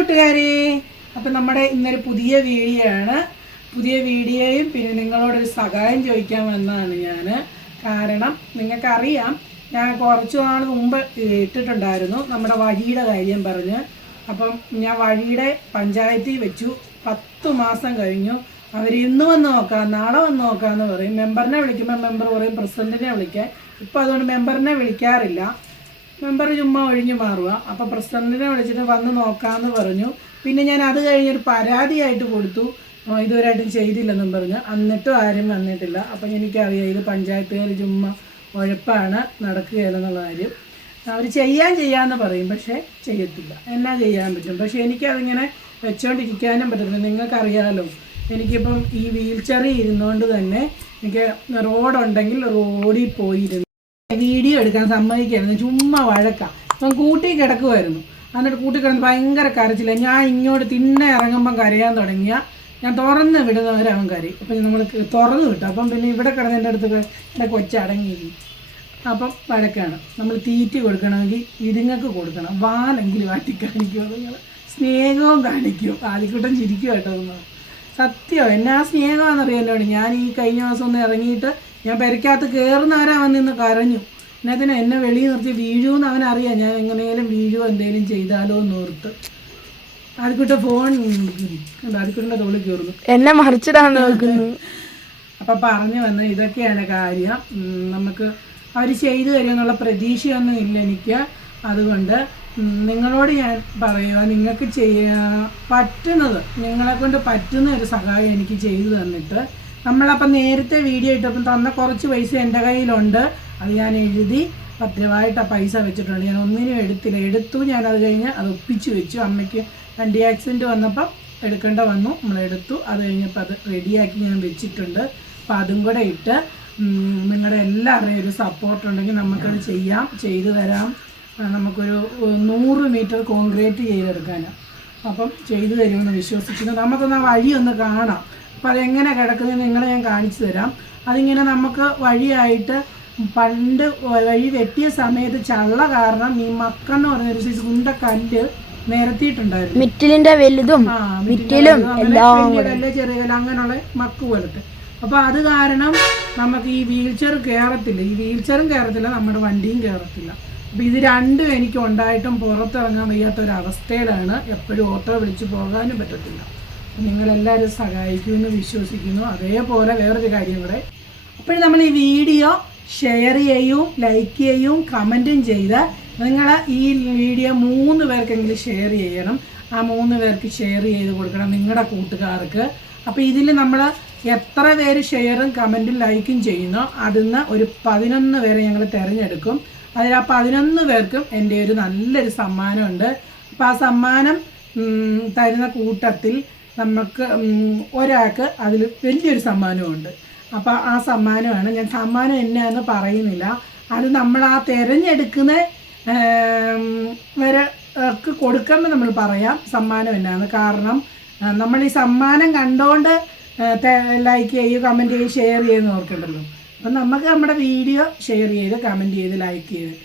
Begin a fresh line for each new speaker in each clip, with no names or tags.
കൂട്ടുകാരെ അപ്പം നമ്മുടെ ഇന്നൊരു പുതിയ വീഡിയോ ആണ് പുതിയ വീഡിയോയും പിന്നെ നിങ്ങളോടൊരു സഹായം ചോദിക്കാൻ വന്നതാണ് ഞാൻ കാരണം നിങ്ങൾക്കറിയാം ഞാൻ കുറച്ച് നാൾ മുമ്പ് ഇട്ടിട്ടുണ്ടായിരുന്നു നമ്മുടെ വഴിയുടെ കാര്യം പറഞ്ഞ്. അപ്പം ഞാൻ വഴിയുടെ പഞ്ചായത്തിൽ വെച്ചു. പത്ത് മാസം കഴിഞ്ഞു. അവർ ഇന്ന് വന്ന് നോക്കാം നാളെ വന്ന് നോക്കാമെന്ന് പറയും. മെമ്പറിനെ വിളിക്കുമ്പോൾ മെമ്പർ പറയും പ്രസിഡന്റിനെ വിളിക്കാൻ. ഇപ്പോൾ അതുകൊണ്ട് മെമ്പറിനെ വിളിക്കാറില്ല. മെമ്പർ ചുമ്മാ ഒഴിഞ്ഞു മാറുക. അപ്പോൾ പ്രസിഡന്റിനെ വിളിച്ചിട്ട് വന്ന് നോക്കാമെന്ന് പറഞ്ഞു. പിന്നെ ഞാൻ അത് കഴിഞ്ഞൊരു പരാതിയായിട്ട് കൊടുത്തു. ഇതുവരായിട്ടും ചെയ്തില്ലെന്നും പറഞ്ഞു. എന്നിട്ടും ആരും വന്നിട്ടില്ല. അപ്പം എനിക്കറിയാം ഇത് പഞ്ചായത്തുകാർ ചുമ്മാ ഉഴപ്പാണ് നടക്കുകയില്ലെന്നുള്ള കാര്യം. അവർ ചെയ്യാൻ ചെയ്യാമെന്ന് പറയും പക്ഷേ ചെയ്യത്തില്ല. എന്നാ ചെയ്യാൻ പറ്റും? പക്ഷേ എനിക്കതിങ്ങനെ വെച്ചോണ്ടിരിക്കാനും പറ്റത്തില്ല. നിങ്ങൾക്കറിയാമല്ലോ എനിക്കിപ്പം ഈ വീൽ ചെയറിൽ ഇരുന്നുകൊണ്ട് തന്നെ എനിക്ക് റോഡുണ്ടെങ്കിൽ റോഡിൽ പോയിരുന്നു. വീഡിയോ എടുക്കാൻ സമ്മതിക്കായിരുന്നു. ചുമ്മാ വഴക്കാം. അപ്പം കൂട്ടി കിടക്കുമായിരുന്നു എന്നിട്ട് കൂട്ടി കിടന്ന് ഭയങ്കര കരച്ചില്ല ഞാൻ ഇങ്ങോട്ട് തിന്നെ ഇറങ്ങുമ്പം കരയാൻ തുടങ്ങിയ. ഞാൻ തുറന്ന് വിടുന്നവരെ അവൻ കരി അപ്പം നമ്മൾ തുറന്ന് വിട്ടു. അപ്പം പിന്നെ ഇവിടെ കിടന്ന് എന്റെ അടുത്ത് എന്റെ കൊച്ചടങ്ങിയിരിക്കും അപ്പം വഴക്കാണ്. നമ്മൾ തീറ്റി കൊടുക്കണമെങ്കിൽ ഇതുങ്ങൾക്ക് കൊടുക്കണം. വാലെങ്കിലും വാറ്റി കാണിക്കുമോ നിങ്ങൾ സ്നേഹവും കാണിക്കും. ആദ്യക്കൂട്ടം ചിരിക്കും കേട്ടോ എന്ന് സത്യം. എന്നാ സ്നേഹമാണെന്നറിയാം എന്നോട് ഞാൻ ഈ കഴിഞ്ഞ ദിവസം ഒന്ന് ഇറങ്ങിയിട്ട് ഞാൻ പെരക്കകത്ത് കയറുന്നവരാ അവൻ നിന്ന് കരഞ്ഞു. എന്നതിന് എന്നെ വെളിയിൽ നിർത്തി വീഴുമെന്ന് അവനറിയാം ഞാൻ എങ്ങനെയും വീഴുമോ എന്തെങ്കിലും ചെയ്താലോ എന്ന് ഓർത്ത്. ആദ്യക്കൂട്ട ഫോൺ ആദ്യക്കൂട്ടിന്റെ തോളിൽ കയറുന്നു
എന്നെ മറിച്ചിടാൻ നോക്കുന്നു.
അപ്പം പറഞ്ഞു വന്ന് ഇതൊക്കെയാണ് കാര്യം. നമുക്ക് അവർ ചെയ്തു തരുമെന്നുള്ള പ്രതീക്ഷയൊന്നും ഇല്ല എനിക്ക്. അതുകൊണ്ട് നിങ്ങളോട് ഞാൻ പറയുക നിങ്ങൾക്ക് ചെയ്യാ പറ്റുന്നത് നിങ്ങളെ കൊണ്ട് പറ്റുന്ന ഒരു സഹായം എനിക്ക് ചെയ്തു തന്നിട്ട് നമ്മളപ്പം നേരത്തെ വീഡിയോ ഇട്ടപ്പം തന്ന കുറച്ച് പൈസ എന്റെ കയ്യിലുണ്ട് അത് ഞാൻ എഴുതി ഭദ്രമായിട്ട് ആ പൈസ വെച്ചിട്ടുണ്ട്. ഞാൻ ഒന്നിനും എടുത്തില്ല. എടുത്തു ഞാൻ അത് കഴിഞ്ഞ് അത് ഒപ്പിച്ച് വെച്ചു. അമ്മയ്ക്ക് വണ്ടി ആക്സിഡന്റ് വന്നപ്പം എടുക്കേണ്ട വന്നു. നമ്മൾ എടുത്തു. അത് കഴിഞ്ഞപ്പോൾ അത് റെഡിയാക്കി ഞാൻ വെച്ചിട്ടുണ്ട്. അപ്പം അതും കൂടെ ഇട്ട് നിങ്ങളുടെ എല്ലാവരുടെയും ഒരു സപ്പോർട്ട് ഉണ്ടെങ്കിൽ നമുക്കത് ചെയ്യാം ചെയ്തു തരാം. നമുക്കൊരു നൂറ് മീറ്റർ കോൺക്രീറ്റ് ചെയ്തെടുക്കാനാണ് അപ്പം ചെയ്തു തരുമെന്ന് വിശ്വസിക്കുന്നു. നമുക്കൊന്ന് ആ വഴി ഒന്ന് കാണാം. അപ്പോൾ അതെങ്ങനെ കിടക്കുന്നത് നിങ്ങളെ ഞാൻ കാണിച്ചു തരാം. അതിങ്ങനെ നമുക്ക് വഴിയായിട്ട് പണ്ട് വഴി വെട്ടിയ സമയത്ത് ചള്ള കാരണം ഈ മക്കെന്ന് പറഞ്ഞൊരു ഉണ്ട കല്ല് നിരത്തിയിട്ടുണ്ടായിരുന്നു.
മിറ്റിലിന്റെ വലുതും മിറ്റിലും
ചെറിയ കല്ല് അങ്ങനെയുള്ള മക്ക് പോലത്തെ. അപ്പൊ അത് കാരണം നമുക്ക് ഈ വീൽ ചെയർ കയറത്തില്ല ഈ വീൽ ചെയറും കയറത്തില്ല നമ്മുടെ വണ്ടിയും കയറത്തില്ല അപ്പൊ ഇത് രണ്ടും എനിക്ക് ഉണ്ടായിട്ടും പുറത്തിറങ്ങാൻ വയ്യാത്ത ഒരു അവസ്ഥയിലാണ് എപ്പോഴും ഓട്ടോ വിളിച്ച് പോകാനും പറ്റത്തില്ല. നിങ്ങളെല്ലാവരും സഹായിക്കുമെന്ന് വിശ്വസിക്കുന്നു. അതേപോലെ വേറൊരു കാര്യം കൂടെ. അപ്പോഴും നമ്മൾ ഈ വീഡിയോ ഷെയർ ചെയ്യും ലൈക്ക് ചെയ്യും കമന്റും ചെയ്ത് നിങ്ങൾ ഈ വീഡിയോ മൂന്ന് പേർക്കെങ്കിലും ഷെയർ ചെയ്യണം. ആ മൂന്ന് പേർക്ക് ഷെയർ ചെയ്ത് കൊടുക്കണം നിങ്ങളുടെ കൂട്ടുകാർക്ക്. അപ്പോൾ ഇതിൽ നമ്മൾ എത്ര പേര് ഷെയറും കമന്റും ലൈക്കും ചെയ്യുന്നോ അതിൽ നിന്ന് ഒരു പതിനൊന്ന് പേരെ ഞങ്ങൾ തിരഞ്ഞെടുക്കും. അതിൽ ആ പതിനൊന്ന് പേർക്കും എന്റെ ഒരു നല്ലൊരു സമ്മാനമുണ്ട്. അപ്പോൾ ആ സമ്മാനം തരുന്ന കൂട്ടത്തിൽ നമുക്ക് ഒരാൾക്ക് അതിൽ വലിയൊരു സമ്മാനമുണ്ട് അപ്പോൾ ആ സമ്മാനമാണ്. ഞാൻ സമ്മാനം എന്നാന്ന് പറയുന്നില്ല. അത് നമ്മൾ ആ തിരഞ്ഞെടുക്കുന്ന വരെ കൊടുക്കുമ്പോൾ നമ്മൾ പറയാം സമ്മാനം എന്നാന്ന്. കാരണം നമ്മൾ ഈ സമ്മാനം കണ്ടുകൊണ്ട് ലൈക്ക് ചെയ്യുക കമന്റ് ചെയ്യുക ഷെയർ ചെയ്യുന്ന ഓർക്കണ്ടല്ലോ. അപ്പം നമുക്ക് നമ്മുടെ വീഡിയോ ഷെയർ ചെയ്ത് കമന്റ് ചെയ്ത് ലൈക്ക് ചെയ്ത്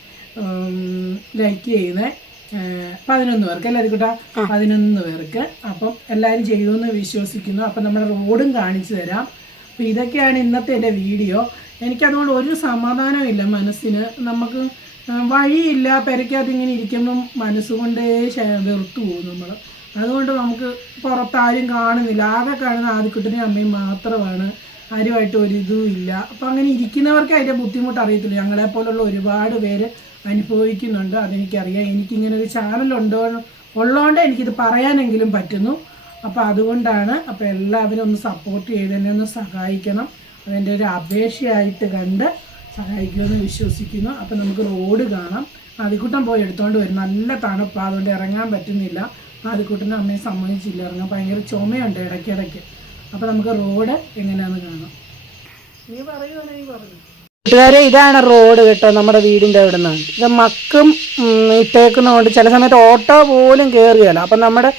ലൈക്ക് ചെയ്ത് പതിനൊന്ന് പേർക്ക് അല്ലേ കൂട്ടാ പതിനൊന്ന് പേർക്ക്. അപ്പം എല്ലാവരും ചെയ്യുമെന്ന് വിശ്വസിക്കുന്നു. അപ്പം നമ്മുടെ റോഡും കാണിച്ചു തരാം. അപ്പം ഇതൊക്കെയാണ് ഇന്നത്തെ എന്റെ വീഡിയോ. എനിക്കതുകൊണ്ട് ഒരു സമാധാനവും ഇല്ല മനസ്സിന്. നമുക്ക് വഴിയില്ല പെരയ്ക്കകത്ത് ഇങ്ങനെ ഇരിക്കുമ്പം മനസ്സുകൊണ്ടേ വെറുത്തു പോകും നമ്മൾ അതുകൊണ്ട് നമുക്ക് പുറത്താരും കാണുന്നില്ല. ആകെ കാണുന്ന ആദ്യക്കുട്ടനും അമ്മയും മാത്രമാണ്. ആരുമായിട്ട് ഒരു ഇതും ഇല്ല. അപ്പം അങ്ങനെ ഇരിക്കുന്നവർക്ക് അതിന്റെ ബുദ്ധിമുട്ട് അറിയത്തില്ല. ഞങ്ങളെപ്പോലുള്ള ഒരുപാട് പേര് അനുഭവിക്കുന്നുണ്ട്. അതെനിക്കറിയാം. എനിക്കിങ്ങനെ ഒരു ചാനൽ ഉണ്ടോ ഉള്ളതുകൊണ്ട് എനിക്കിത് പറയാനെങ്കിലും പറ്റുന്നു. അപ്പോൾ അതുകൊണ്ടാണ് അപ്പോൾ എല്ലാവരും ഒന്ന് സപ്പോർട്ട് ചെയ്ത് എന്നെ ഒന്ന് സഹായിക്കണം. അതെന്റെ ഒരു അപേക്ഷയായിട്ട് കണ്ട് സഹായിക്കുമെന്ന് വിശ്വസിക്കുന്നു. അപ്പം നമുക്ക് റോഡ് കാണാം. ആദ്യക്കൂട്ടം പോയി എടുത്തുകൊണ്ട് വരും. നല്ല തണുപ്പാണ് അതുകൊണ്ട് ഇറങ്ങാൻ പറ്റുന്നില്ല. ആദ്യക്കൂട്ടന്റെ അമ്മയെ സമ്മതിച്ചില്ല. ഇറങ്ങാൻ ഭയങ്കര ചുമയുണ്ട് ഇടയ്ക്കിടയ്ക്ക്. അപ്പം നമുക്ക് റോഡ് എങ്ങനെയാണെന്ന് കാണാം. നീ പറയുവാണെങ്കിൽ പറഞ്ഞു. കൂട്ടുകാരെ ഇതാണ് റോഡ് കേട്ടോ നമ്മുടെ വീടിന്റെ അവിടെ നിന്ന് ഇത് മക്കും ഇട്ടേക്കുന്നതുകൊണ്ട് ചില സമയത്ത് ഓട്ടോ പോലും കയറുകയല്ല അപ്പം നമ്മുടെ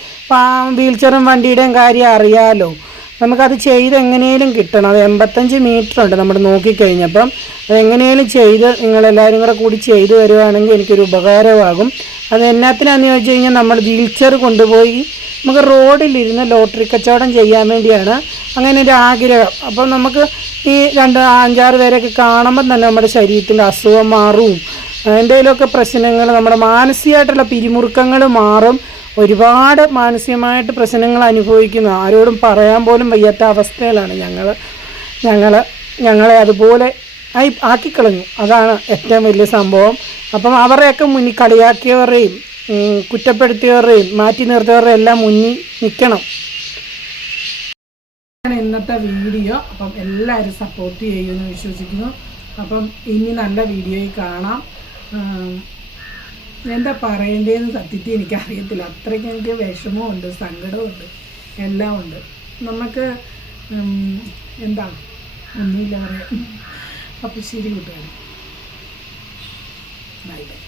വീൽ ചെയറും വണ്ടിയുടെയും കാര്യം അറിയാലോ. നമുക്കത് ചെയ്ത് എങ്ങനെയും കിട്ടണം. അത് എൺപത്തഞ്ച് മീറ്റർ ഉണ്ട് നമ്മൾ നോക്കിക്കഴിഞ്ഞപ്പം. അത് എങ്ങനെയും ചെയ്ത് നിങ്ങളെല്ലാവരും കൂടെ കൂടി ചെയ്ത് തരുവാണെങ്കിൽ എനിക്കൊരു ഉപകാരമാകും. അത് എന്നാത്തിനാന്ന് ചോദിച്ചു കഴിഞ്ഞാൽ നമ്മൾ വീൽ ചെയർ കൊണ്ടുപോയി നമുക്ക് റോഡിലിരുന്ന് ലോട്ടറി കച്ചവടം ചെയ്യാൻ വേണ്ടിയാണ് അങ്ങനെ ഒരു ആഗ്രഹം. അപ്പം നമുക്ക് ഈ രണ്ട് അഞ്ചാറ് പേരൊക്കെ കാണുമ്പം തന്നെ നമ്മുടെ ശരീരത്തിന്റെ അസുഖം മാറും. എന്തെങ്കിലുമൊക്കെ പ്രശ്നങ്ങൾ നമ്മുടെ മാനസികമായിട്ടുള്ള പിരിമുറുക്കങ്ങൾ മാറും. ഒരുപാട് മാനസികമായിട്ട് പ്രശ്നങ്ങൾ അനുഭവിക്കുന്നു. ആരോടും പറയാൻ പോലും വയ്യാത്ത അവസ്ഥയിലാണ് ഞങ്ങൾ ഞങ്ങൾ ഞങ്ങളെ അതുപോലെ ആയി ആക്കിക്കളഞ്ഞു. അതാണ് ഏറ്റവും വലിയ സംഭവം. അപ്പം അവരെയൊക്കെ മുന്നിൽ കളിയാക്കിയവരെയും ഉം, കുറ്റപ്പെടുത്തിയവരെയും മാറ്റി നിർത്തിയവരുടെയും എല്ലാം മുന്നിൽ നിൽക്കണം. ഇന്നത്തെ വീഡിയോ. അപ്പം എല്ലാവരും സപ്പോർട്ട് ചെയ്യുമെന്ന് വിശ്വസിക്കുന്നു. അപ്പം ഇനി നല്ല വീഡിയോയിൽ കാണാം. എന്താ പറയേണ്ടതെന്ന് സത്യത്തിൽ എനിക്കറിയത്തില്ല. അത്രയ്ക്ക് എനിക്ക് വിഷമമുണ്ട് സങ്കടമുണ്ട് എല്ലാം ഉണ്ട് നമുക്ക് എന്താ ഒന്നുമില്ല പറയാം അപ്പം ശരി കൂട്ടുകാർ ബൈ ബൈ.